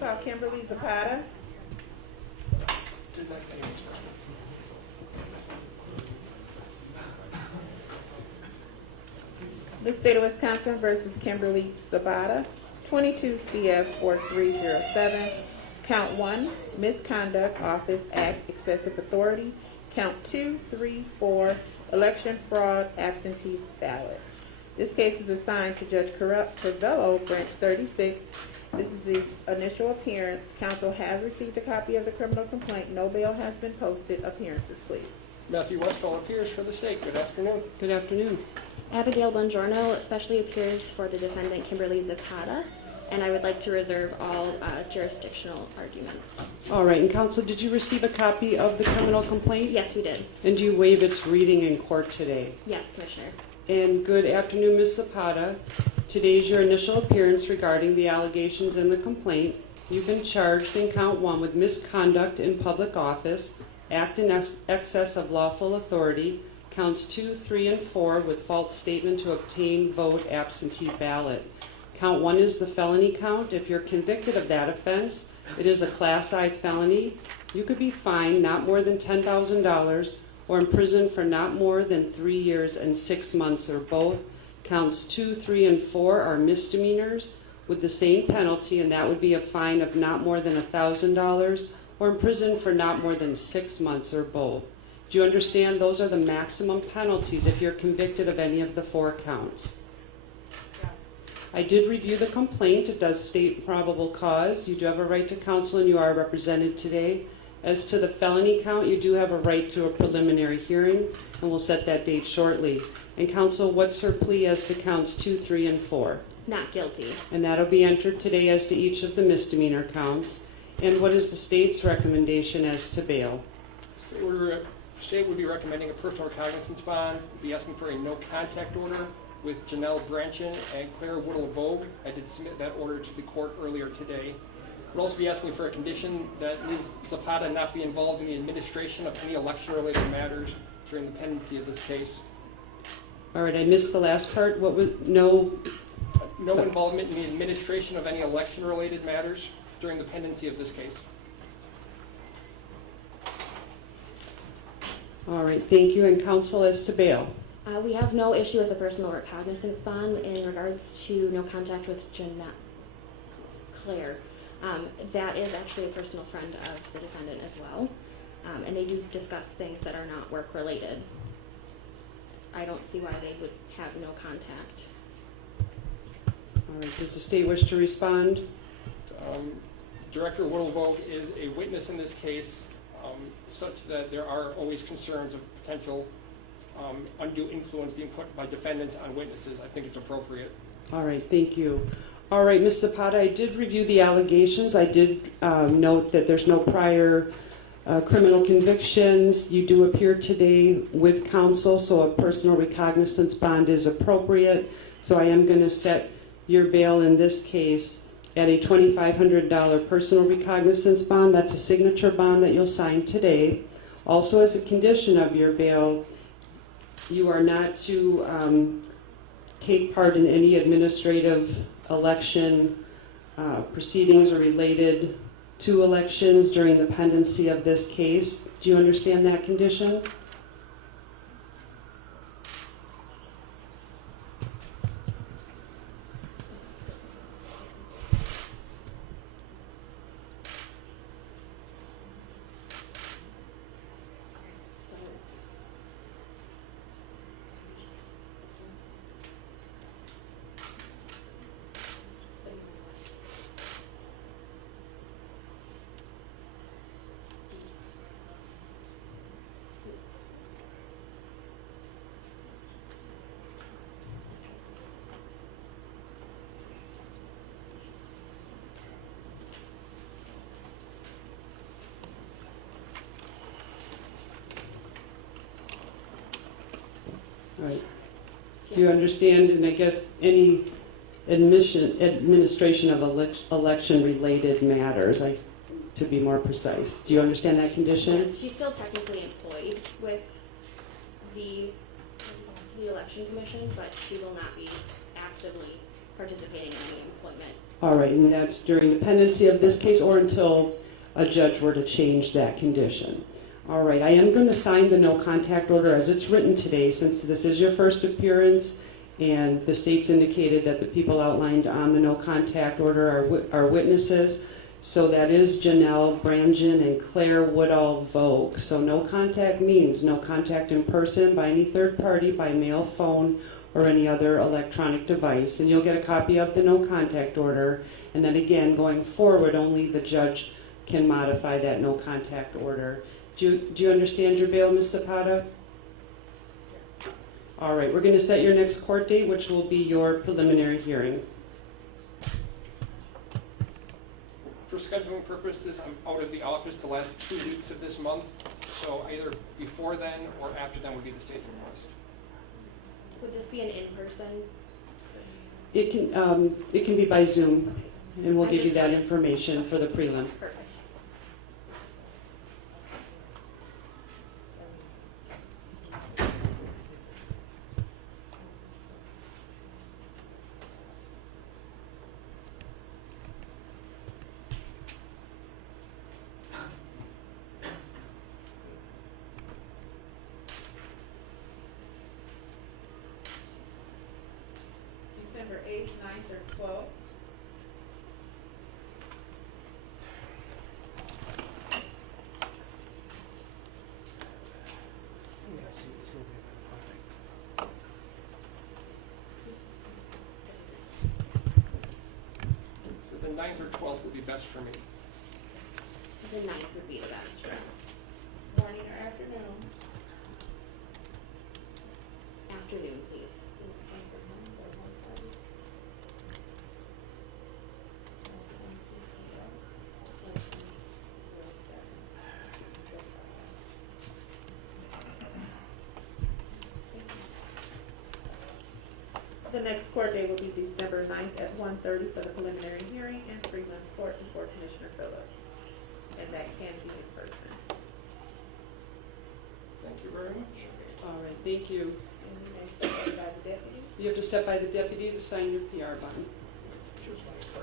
call Kimberly Zapata. The State of Wisconsin versus Kimberly Zapata, 22 CF 4307. Count 1, Misconduct, Office Act, Excessive Authority. Count 2, 3, 4, Election Fraud, Absentee Ballot. This case is assigned to Judge Carvello, Branch 36. This is the initial appearance. Counsel has received a copy of the criminal complaint. No bail has been posted. Appearances, please. Matthew Westphal appears for the state. Good afternoon. Good afternoon. Abigail Bongiorno especially appears for the defendant Kimberly Zapata, and I would like to reserve all jurisdictional arguments. All right, and counsel, did you receive a copy of the criminal complaint? Yes, we did. And do you waive its reading in court today? Yes, Commissioner. And good afternoon, Ms. Zapata. Today is your initial appearance regarding the allegations in the complaint. You've been charged in count 1 with misconduct in public office, act in excess of lawful authority, counts 2, 3, and 4 with false statement to obtain vote absentee ballot. Count 1 is the felony count. If you're convicted of that offense, it is a Class I felony. You could be fined not more than $10,000 or imprisoned for not more than 3 years and 6 months or both. Counts 2, 3, and 4 are misdemeanors with the same penalty, and that would be a fine of not more than $1,000 or imprisoned for not more than 6 months or both. Do you understand those are the maximum penalties if you're convicted of any of the 4 counts? Yes. I did review the complaint. It does state probable cause. You do have a right to counsel and you are represented today. As to the felony count, you do have a right to a preliminary hearing, and we'll set that date shortly. And counsel, what's her plea as to counts 2, 3, and 4? Not guilty. And that'll be entered today as to each of the misdemeanor counts. And what is the state's recommendation as to bail? The state would be recommending a personal recognizance bond, be asking for a no contact order with Janelle Branchin and Claire Whittle-Vogue. I did submit that order to the court earlier today. We'd also be asking for a condition that Ms. Zapata not be involved in the administration of any election-related matters during the pendency of this case. All right, I missed the last part. What was no involvement in the administration of any election-related matters during the pendency of this case. All right, thank you. And counsel, as to bail? We have no issue with the personal recognizance bond in regards to no contact with Jeanette Claire. That is actually a personal friend of the defendant as well, and they do discuss things that are not work-related. I don't see why they would have no contact. All right, does the state wish to respond? Director Whittle-Vogue is a witness in this case, such that there are always concerns of potential undue influence being put by defendants on witnesses. I think it's appropriate. All right, thank you. All right, Ms. Zapata, I did review the allegations. I did note that there's no prior criminal convictions. You do appear today with counsel, so a personal recognizance bond is appropriate. So I am going to set your bail in this case at a $2,500 personal recognizance bond. That's a signature bond that you'll sign today. Also, as a condition of your bail, you are not to take part in any administrative election proceedings or related to elections during the pendency of this case. Do you understand that condition? Right. Do you understand, and I guess any administration of election-related matters, to be more precise. Do you understand that condition? Yes, she's still technically employed with the Election Commission, but she will not be actively participating in any employment All right, and that's during the pendency of this case or until a judge were to change that condition. All right, I am going to sign the no contact order as it's written today, since this is your first appearance and the state's indicated that the people outlined on the no contact order are witnesses. So that is Janelle Brangen and Claire Woodall Vogue. So no contact means no contact in person by any third party, by mail, phone, or any other electronic device. And you'll get a copy of the no contact order. And then again, going forward, only the judge can modify that no contact order. Do you understand your bail, Ms. Zapata? All right, we're going to set your next court date, which will be your preliminary hearing. For scheduling purposes, I'm out of the office the last 2 weeks of this month, so either before then or after then would be the state's request. Would this be an in-person? It can be by Zoom, and we'll give you that information for the prelim. Perfect. December 8th, 9th, or 12th. So the 9th or 12th would be best for me. The 9th would be the best for us. Morning or afternoon? Afternoon, please. The next court date will be December 9th at 1:30 for the preliminary hearing and prelim court before Commissioner Phillips. And that can be in person. Thank you very much. All right, thank you. And then step by the deputy. You have to step by the deputy to sign your PR bond. Here's my